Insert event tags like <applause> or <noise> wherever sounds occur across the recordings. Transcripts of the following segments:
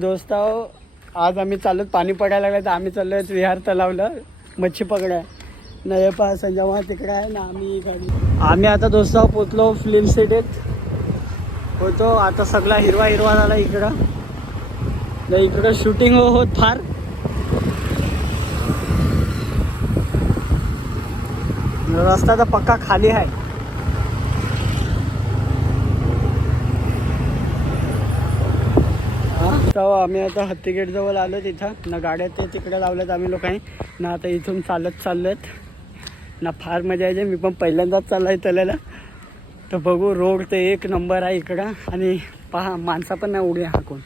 दोस्त आज आम्ही चालत पाणी पडायला लागलं तर आम्ही चाललोय विहार तलावला मच्छी पकडाय. नाही पहा संजमा तिकडे आहे ना आम्ही गाडी आम्ही आता दोस्त पोचलो फिल्म सिटीत. होतो आता सगळा हिरवा हिरवा झाला इकडं. नाही इकडं शूटिंग हो- होत फार. रस्ता तर पक्का खाली आहे. तर आम्ही आता हत्तीगेटजवळ आलो तिथं ना गाड्या ते तिकडे लावल्यात आम्ही लोकांनी ना आता इथून चालत चाललेत ना फार मजा यायची. मी पण पहिल्यांदाच चाललाय तल्याला तर बघू रोड ते एक नंबर आहे इकडं. आणि पहा माणसा पण नाही उडी हाकून.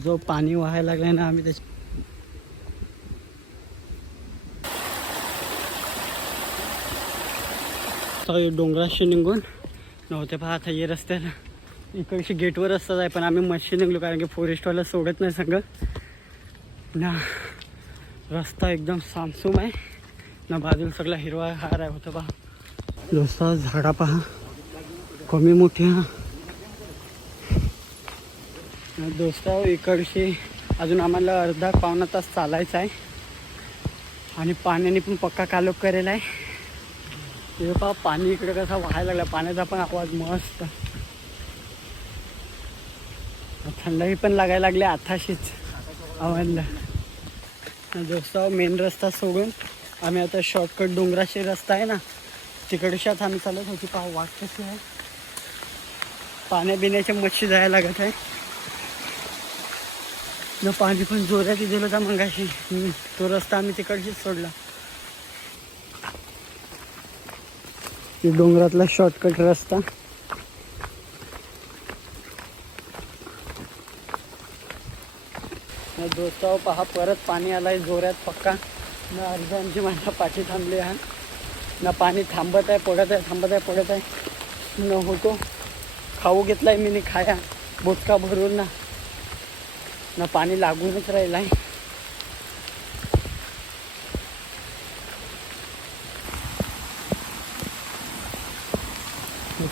जो पाणी व्हायला लागलाय ना आम्ही त्याच्या डोंगराशी निघून नव्हते पहा आता रस्त्याला इकडशी गेटवर रस्ताच आहे पण आम्ही मच्छी निघलो कारण की फॉरेस्टवाला सोडत नाही संग ना रस्ता एकदम सामसूम आहे. ना बाजूला सगळा हिरवा हार आहे होतं पहा. दोस्त झाडा पहा. कमी मोठ्या. हा दोस्त इकडशी अजून आम्हाला अर्धा पावणा तास चालायचा आहे. आणि पाण्याने पण पक्का कालोख करेल आहे. हे पहा पाणी इकडे कसा व्हायला लागला. पाण्याचा पण आवाज मस्त. थंडाई पण लागायला लागली आताशीच. आवाजला दोस्त मेन रस्ता सोडून आम्ही आता शॉर्टकट डोंगराशी रस्ता आहे ना तिकडच्याच आम्ही चालत होती. पहा वाट कशी आहे. पाण्या बिण्याच्या मच्छी जायला लागत आहे. न पाणी पण जोरात दिलं होता मंगाशी. तो रस्ता आम्ही तिकडशीच सोडला. ते डोंगरातला शॉर्टकट रस्ता. न दोस्ताव पहा परत पाणी आलाय जोरात पक्का. न अर्ध माझ्या पाठी थांबली आहे. ना पाणी थांबत आहे पडत आहे थांबत आहे पडत आहे. न होतो. खाऊ घेतलाय मी खाया. बोटका भरून ना. ना पाणी लागूनच राहिलं आहे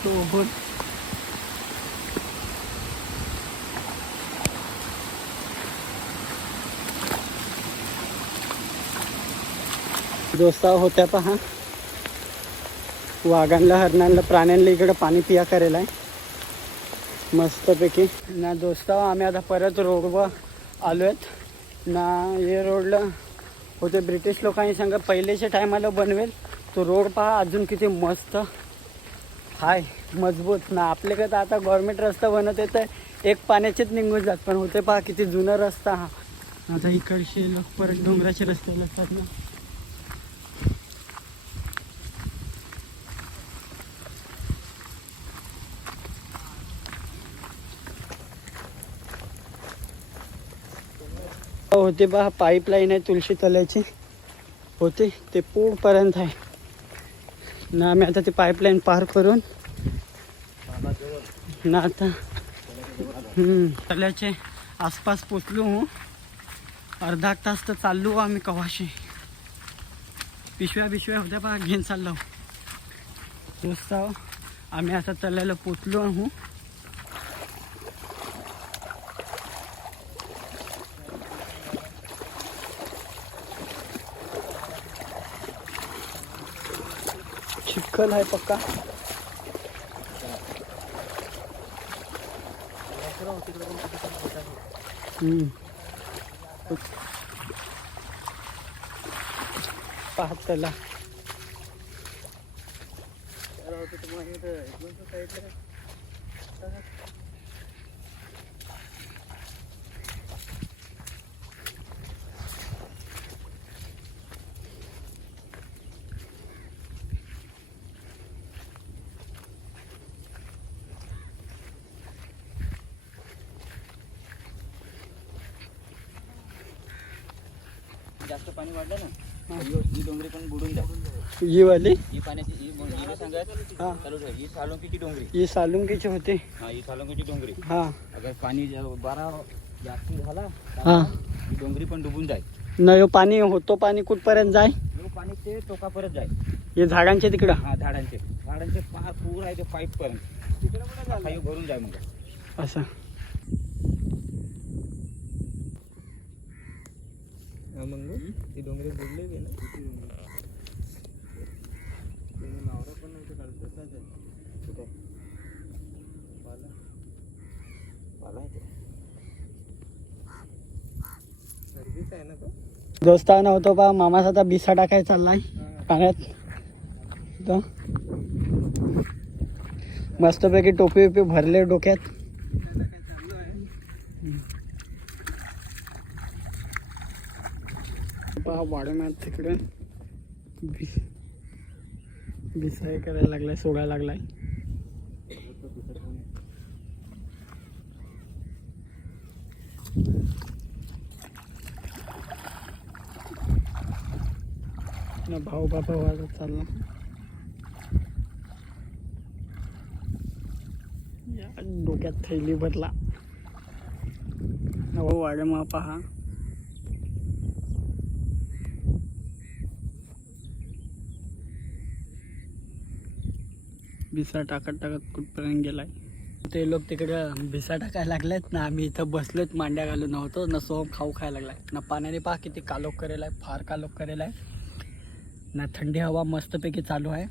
तो ओहोत. दोस्ता होत्या पहा. वाघांना हरणांना प्राण्यांना इकडं पाणी पिया करायला आहे मस्तपैकी. ना दोस्त आम्ही आता परत रोडवर आलो आहेत ना हे रोडला होते ब्रिटिश लोकांनी सांगा पहिलेच्या टायमाला बनवेल. तो रोड पहा अजून किती मस्त. हाय मजबूत. ना आपल्याकडे तर आता गव्हर्मेंट रस्ता बनत येतं एक पाण्याचेच निघून जात पण होते पहा किती जुना रस्ता हा. आता इकडचे लोक परत डोंगराचे रस्ते असतात ना. होते बा पाईपलाईन आहे तुळशी तल्याची होते ते पूरपर्यंत आहे. ना आम्ही आता ते पाईपलाईन पार करून ना आता तल्याचे आसपास पोचलो हो. अर्धा तास तर चाललो आम्ही कवाशी. पिशव्या बिशव्या होत्या पहा घेऊन चाललो. पोचता आम्ही आता तल्याला पोचलो आहो कल आहे पक्का. पाहत त्याला तुम्हाला जास्त पाणी वाढलं ना ही. डोंगरी पण बुडून जाईल. ही वाली? ही पाण्याची ही सांगत हा ही. सालुंकीची डोंगरी. ही सालुंकीची होते. हा ही सालुंकीची डोंगरी. हा. अगर पाणी बारा जास्त झाला हा. ही डोंगरी पण डुबून जाईल. न ह्यो पाणी होतो पाणी कुठपर्यंत जाय पाणी ते टोकापर्यंत जाईल. हे झाडांच्या तिकडं? हा झाडांचे. झाडांचे पार पूर आहे ते पाईप पर्यंत तिकडे भरून जाय मग. असं. मग ती डोंगरी बुडलेली ना. नावरा पण नाही कुठे? पाला पाला आहे ते. सर्विस आहे ना तो? दोस्ताना होतो पा मामाचा आता बिसा टाकाय चाललाय. पाण्यात. मस्तपैकी टोपी बिपी भरले डोक्यात. पहा वाढवण्यात तिकडे. बि- बिसाय करायला लागलाय सोडायला लागलाय. ना भाऊ बाबा वाजत चालला. या डोक्यात थैली भरला. हो वाडमा पहा. भिसा टाकत टाकत कुठपर्यंत गेलाय? ते लोक तिकडे भिसा टाकायला लागलेत ना आम्ही इथं बसलोत मांड्या घालून नव्हतो ना सोम खाऊ खायला लागलाय. ना पाण्याने पहा किती कालोख करेल आहे फार कालोख करेल आहे ना थंडी हवा मस्तपैकी चालू आहे.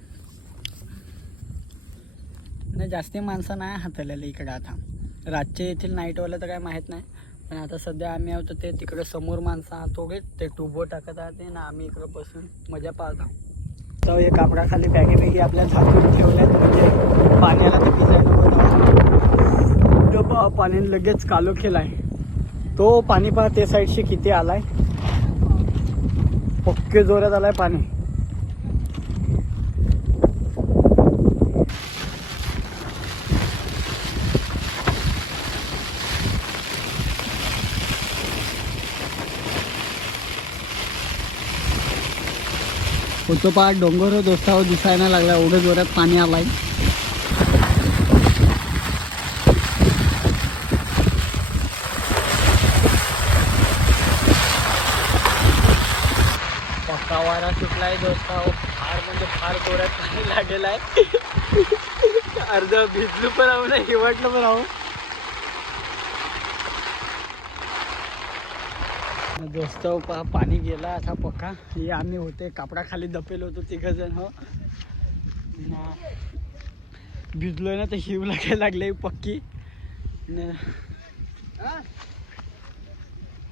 ना जास्ती माणसं नाही हाताळलेली इकडे आता. रातचे येथील नाईटवाला तर काय माहीत नाही. पण आता सध्या आम्ही आहोत ते तिकडे समोर माणसं आहोत ते टुबो टाकत आहात ना आम्ही इकडं बसून मजा पाहत आहोत. तर हे कापडाखाली बॅगे आपल्या झाकून ठेवल्यात. म्हणजे पाण्याला ते भिजायला तो पाण्याने लगेच कालो केलाय. तो पाणी पहा ते साईडशी किती आलाय? पक्के जोरात आलाय पाणी. होतो पहा डोंगर दोस्तावर दिसायला लागला. एवढं जोरात पाणी आलाय. पक्का वारा सुटलाय दोस्ताव फार म्हणजे फार जोरात पाणी लागेल आहे. <laughs> अर्ध भिजलो पण आहो ना हिवटलं पण आहो. दोस्त पा पाणी गेला आता पक्का. हे आम्ही होते कापडाखाली दपेल होतो तिघ जण हो. ना. भिजलोय ना तर शिव लागायला लागले पक्की.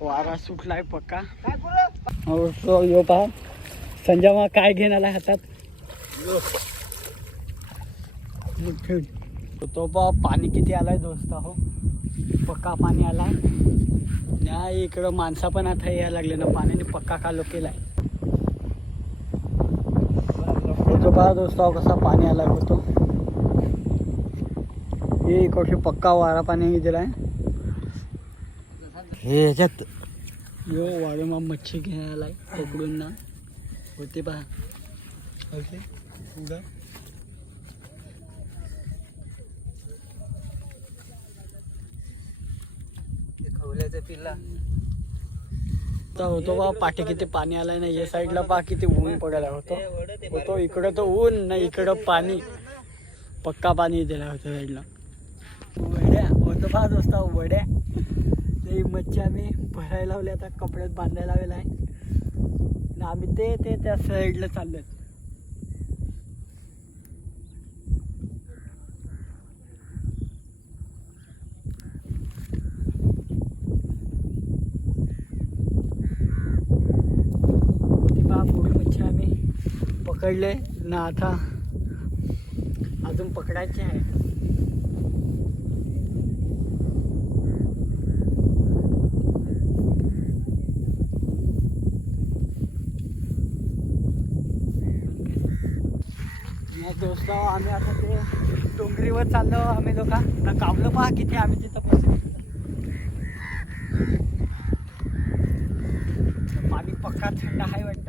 वारा सुटलाय पक्का. हो, यो पहा. संजय मग काय घेणार आला हातात? तो पहा पाणी किती आलाय दोस्त हो. पक्का पाणी आलाय. या इकडं माणसा पण आता यायला लागले ना पाण्याने पक्का कालो केलाय. दोस्त कसा पाणी आलाय होतो. हे इकडचे पक्का वारा पाणी दिलाय. हे ह्याच्यात यो वाढू मग मच्छी घ्यायला पकडून ना. होते पहा. खवल्याचा पिल्ला तर होतो बा पाठी किती पाणी आलाय ना या साईडला पहा किती ऊन पडायला होतो. होतो इकडं तर ऊन ना इकडं पाणी. पक्का पाणी दिला होतं साईडला वड्या होतो पहा दोस्ता वड्या. ते मच्छी आम्ही भरायला लावले आता कपड्यात बांधायला लावलेला आहे. आम्ही ते ते त्या साईडला चाललोय होती पहा पुढे मच्छी आम्ही पकडले ना आता अजून पकडायचे आहे. दोस्त आम्ही आता ते डोंगरीवर चाललो. आम्ही लोक ना कावलं पहा किती आम्ही तिथं बसलो पाणी पक्का थंड आहे वाटतं.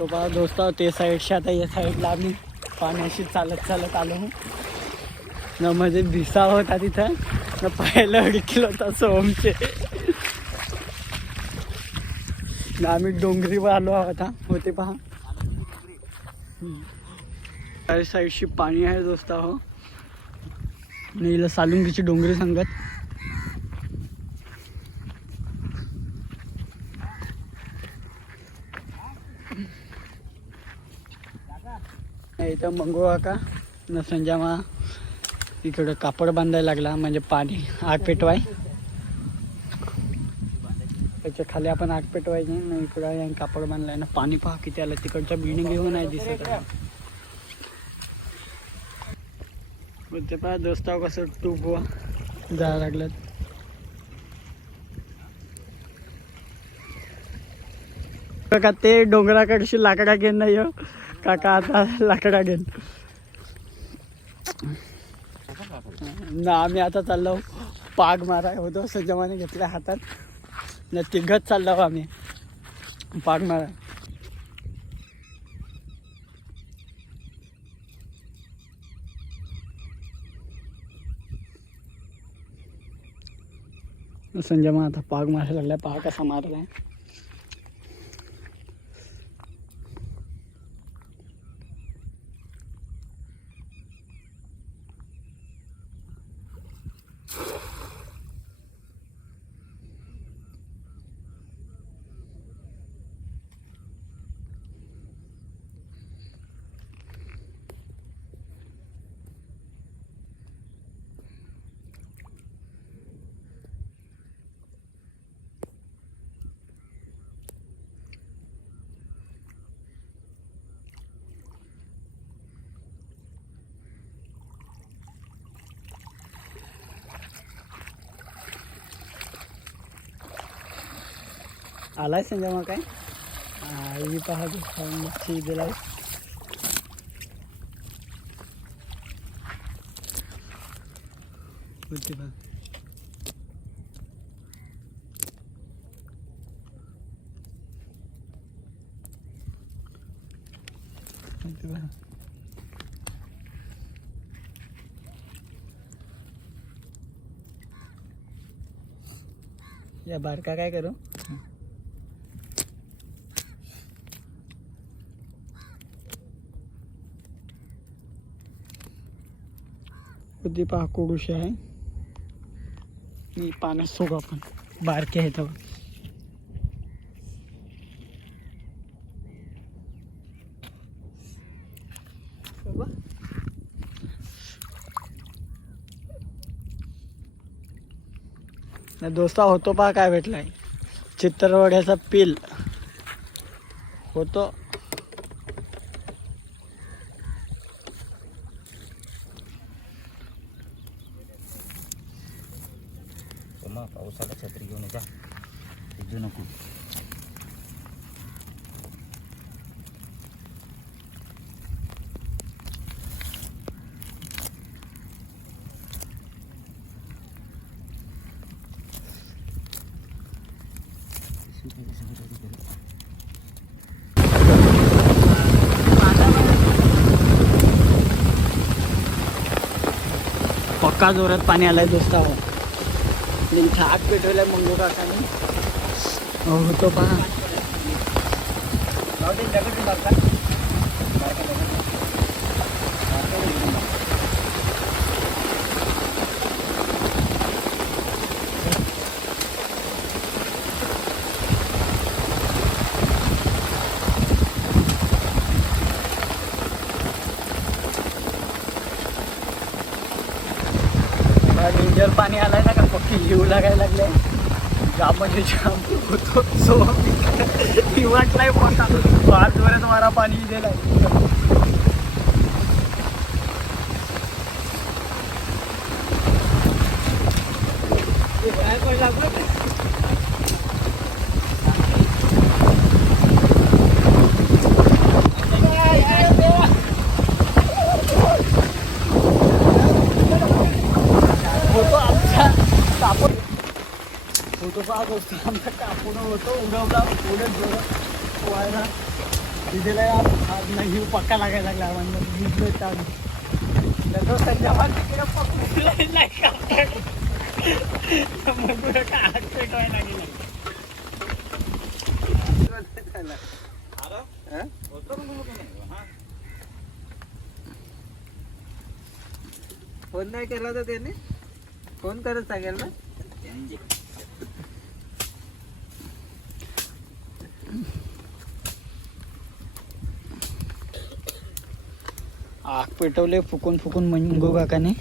तो बघा दोस्त ते साईडशी आता या साईडला आम्ही पाण्याशी चालत चालत आलो न म्हणजे भिसा होता तिथं न पाहायला अडकिल होता सोमचे न आम्ही डोंगरीवर आलो आहोत हा होते पहा. साईडशी पाणी आहे दोस्त हो आणि हिला सालुंगीची डोंगरी सांगत. इथं मंगू का न संजामा इकडं कापड बांधायला लागला म्हणजे पाणी आग पेटवाय. त्याच्याखाली आपण आग पेटवायची ना इकडं कापड बांधलाय. ना पाणी पहा किती आलं तिकडच्या बिल्डिंग घेऊन नाही दिसत मग ते पहा दोस्ताव कसं टूप जायला लागलं. का ते डोंगराकडशी लाकडा घेऊन नाही काका आता लाकडा घेऊन ना आम्ही आता चाललो. पाग मारा होतो सज्जमाने घेतल्या हातात. ना तिघत चाललो आम्ही. पाग मारा संजमा आता पाग मारायला लागलाय. पाग कसा मारलाय? आलाय संजमा काय? आई पहा मच्छी दिला या बारका काय करू? कधी पहा कोडूशी आहे. मी पाण्यात सोगा आपण बारके आहे तेव्हा नाही दोस्ता होतो पहा काय भेटलाय. चित्रवड्याचा पिल. होतो. पाऊस आला छत्री घेऊन येता भिजू नको. पक्का जोरात पाणी आलाय दोस्ता हो इथं आग पेटवलाय मंगू काकाने हो होतो पहा डेंजर पाणी आलाय ना का पक्की लिहू लागायला लागले जाम म्हणजे जाम होतो. सो मी वाटलाय पोटा पाच वरच मारा पाणी दिलाय होतो आमचा कापून होतो पाहत असतो आमचा कापून होतो उगवला उडत जोरात. व्हायला तिथे लय आज नाही जीव पक्का लागायला लागला म्हणजे भिजलोय तर त्याचं संजयवान तिकडे पकडून नाही का मग पुढे काय हात पेटवायला लागेल. फोन नाही केला तर त्याने? फोन करत सांगेल ना? आग पेटवले फुकून फुकून मंगू काकाने.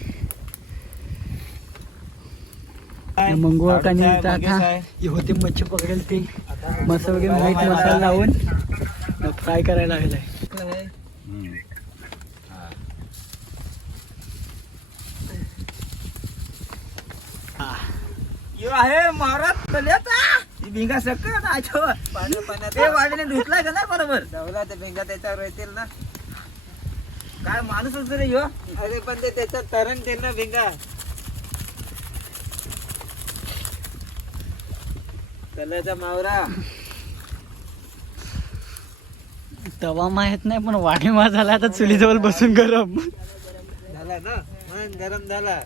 मंगू काकाने आता हे होते मच्छी पकडेल ते. मसाला वगैरे मीठ मसाला लावून फ्राय करायला लागलाय. यो आहे मारत कल्याचा ही भिंगा सकत आजो पाणी पाण्यात ते वाढीने धुतलाय का नाही बरोबर? धावला ते भिंगा त्याच्यावर येतील ना. काय माणूस असतो रे ह्यो? अरे पण ते त्याच्यात तरण ते ना भिंगा. कल्याचा मावरा. तवा माहीत नाही पण वाढीमा झाला आता चुलीजवळ बसून गरम. झाला ना? मन गरम झाला.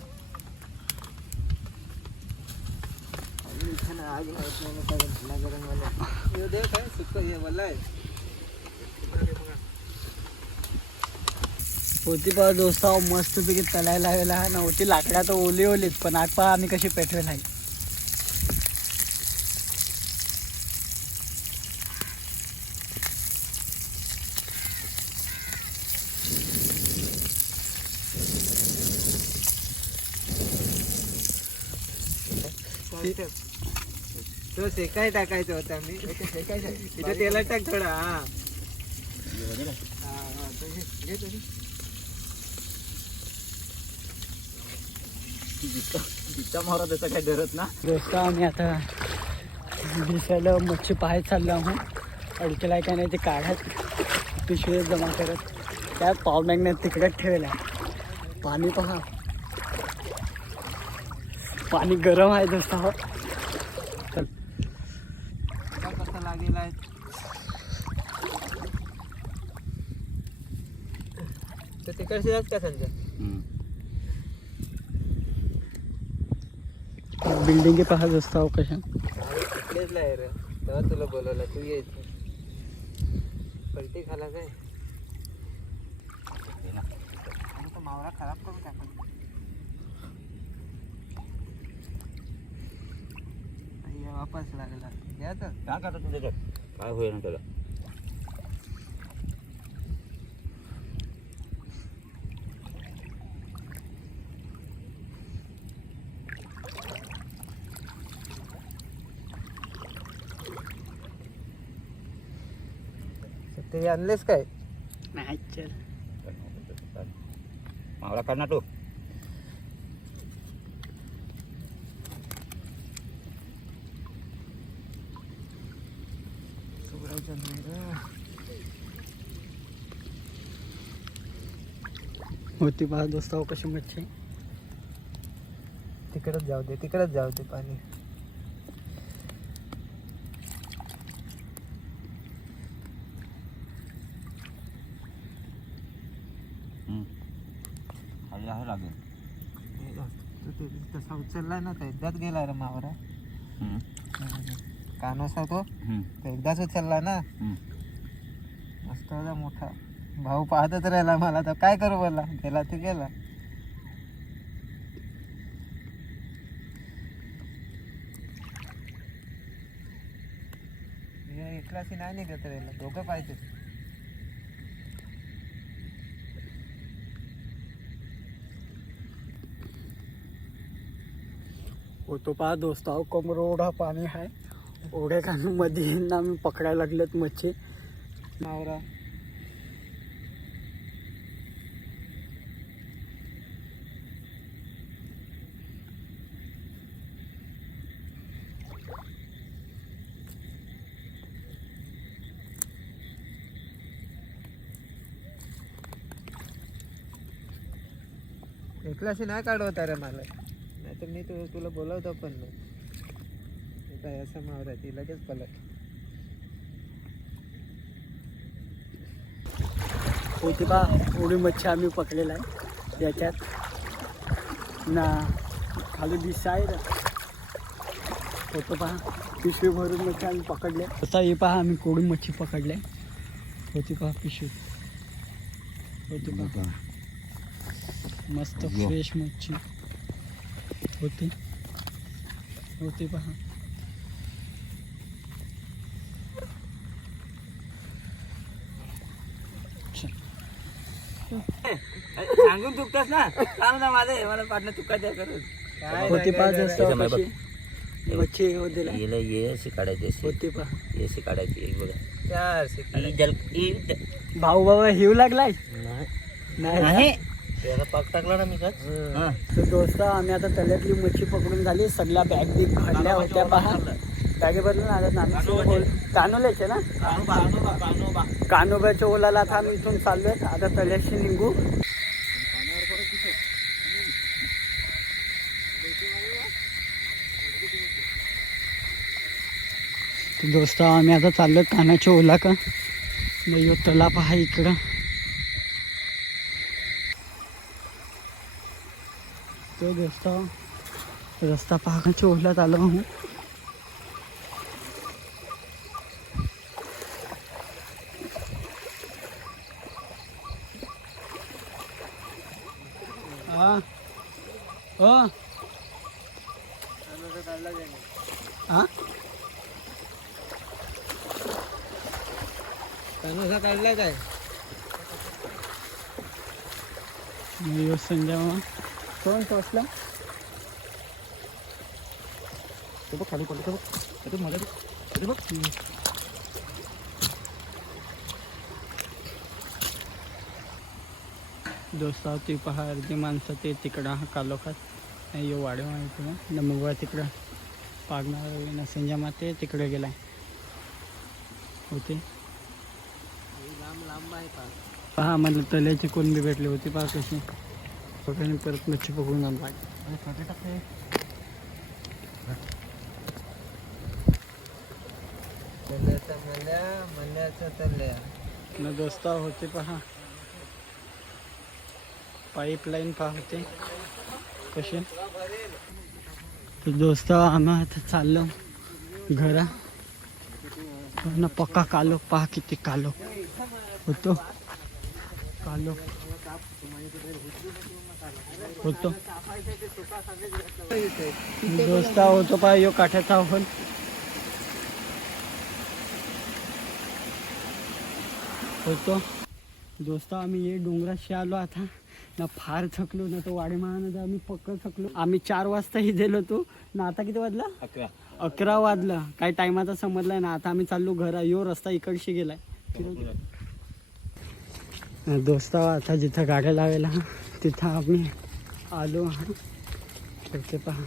ह्यो देव काय? सुक्क हे बोललाय होती पहा दोस्त मस्त पैकी तलायला लागला नव्हती लाकड्या तर ओली ओलीत पण आग पहा आम्ही कशी पेटवेल आहे. तो शेकाय टाकायचा होता मी. इथे तेलात टाक थोडा हा. हा, तरी. तिचा मोहरा त्याचा काय धरत ना. दोस्त आम्ही आता दिसायला मच्छी पाहायला चाललो आहोत. अडकेला काय नाही ते काढत पिशवी जमा करत. त्या पॉवर बँकने तिकडेच ठेवला पाणी पहा. पाणी गरम आहे दोस्त हो कसा लागेल आहे तर तिकडचे आहेत का संजय? बिल्डिंग पहा दोस्त हो कशा? तिकडेच आहे रे. तेव्हा तुला बोलवलं तू यायचं पलटी खाला काय? मावरा खराब करून टाकला वापस लागला काय होईल ना त्याला. ते आणलेस काय? नाही चल. मावळा काढ ना तू. होती पहा दोस्त हो कशी मच्छी. तिकडच जाऊ दे तिकडच जाऊ दे पाणी खाली आहे लागेल तो ते तसा उचलला ना तर एकदाच गेला रे मावरा. कानोसा तो तो एकदाच उचलला ना. मस्त होता मोठा. भाऊ पाहतच राहिला मला तर काय करू बोलला? गेला ते गेला. हे एकलाशी नाही निघत राहिला दोघं पाहिजे. हो तो पहा दोस्त अहो कमर ओढा पाणी आहे ओढ्या मध्ये ना मी पकडायला लागलेत मच्छी. मावरा. एकलाशी नाही काढवता रे मला नाही तर मी तु तुला बोलवतो पण नाही. काय असं मावरा ती लगेच पलट. होती पा एवढी मच्छी आम्ही पकडलेला आहे. याच्यात ना खाली दिसा आहे ना. होतं पहा. पिशवी भरून मच्छी आम्ही पकडले आता हे पहा आम्ही कोळी मच्छी पकडले होती पहा पिशवी. होती पहा. मस्त फ्रेश मच्छी. होती. होती पहा. सांगून चुकतोस ना? सांग ना माझे मला पाटणं चुकायचं करून होती पहा जास्त त्याच्यामुळे बघ. मच्छी मच्छी होती ना येला ये अशी काढायची अशी. होती पहा. ये अशी काढायची एक बघा. चार जल ज- भाऊ बाबा हिव लागलाय? नाही. त्याला पाक टाकला ना मी का हा. तर दोस्त आम्ही आता तल्यातली मच्छी पकडून झाली. सगळ्या बॅग बिग भरल्या होत्या पहा. बॅगे भरल्या ना आता आम्ही कानोल्याचे ना? कानोबा कानोबा कानोबा. कानोब्याच्या ओलाला आता आम्ही इथून चाललोय. आता तल्याशी निघू. दोस्त आम्ही आता चाललोय कानाच्या ओला का नाही तला पहा इकडं. तो दोस्त रस्ता पाहण्याच्या ओलात आलो आहोत हा। हो। हा? कानोसा काढलाय काय? यो संजय मामा कोण पोचला खाली पडलं. बघ. ते मध्ये ते बघ. दोस्ता ती पहा अर्धी माणसं ते तिकडं हा कालोखात यो वाडे माहिती ना. मुगवा तिकडं. पागणार ना संजय माते तिकडे गेलाय. होते. लांब लांब आहे का पहा मला तल्याची कोण बी भेटली होती पहा कशी पकडून परत मच्छी पकडून आणला. न दोस्ता होते पहा. पाईपलाईन पहा होते. कसे तर दोस्ता आम्ही आता चाललो घरा. न पक्का कालो पहा किती कालो होतो. कालो. होतो. दोस्ता होतो पहा यो काठ्याचा होल होतो. दोस्त आम्ही ये डोंगराशी आलो आता. ना फार थकलो ना तो वाडे महानदा आम्ही पक्क थकलो. आम्ही चार वाजताही गेलो होतो. ना आता किती वाजला? अकरा. अकरा वाजलं. काही टायमाचा समजलाय ना आता आम्ही चाललो घरा. यो रस्ता इकडशी गेलाय. दोस्त आता जिथं गाड्या लावायला तिथं आम्ही आलो तर ते पहा.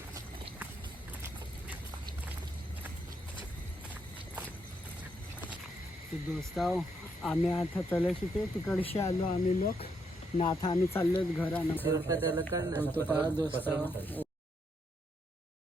ते दोस्त आम्ही आता तलशी ते तिकडशी आलो आम्ही लोक. ना आता आम्ही चाललो घरा तो पहा दोस्त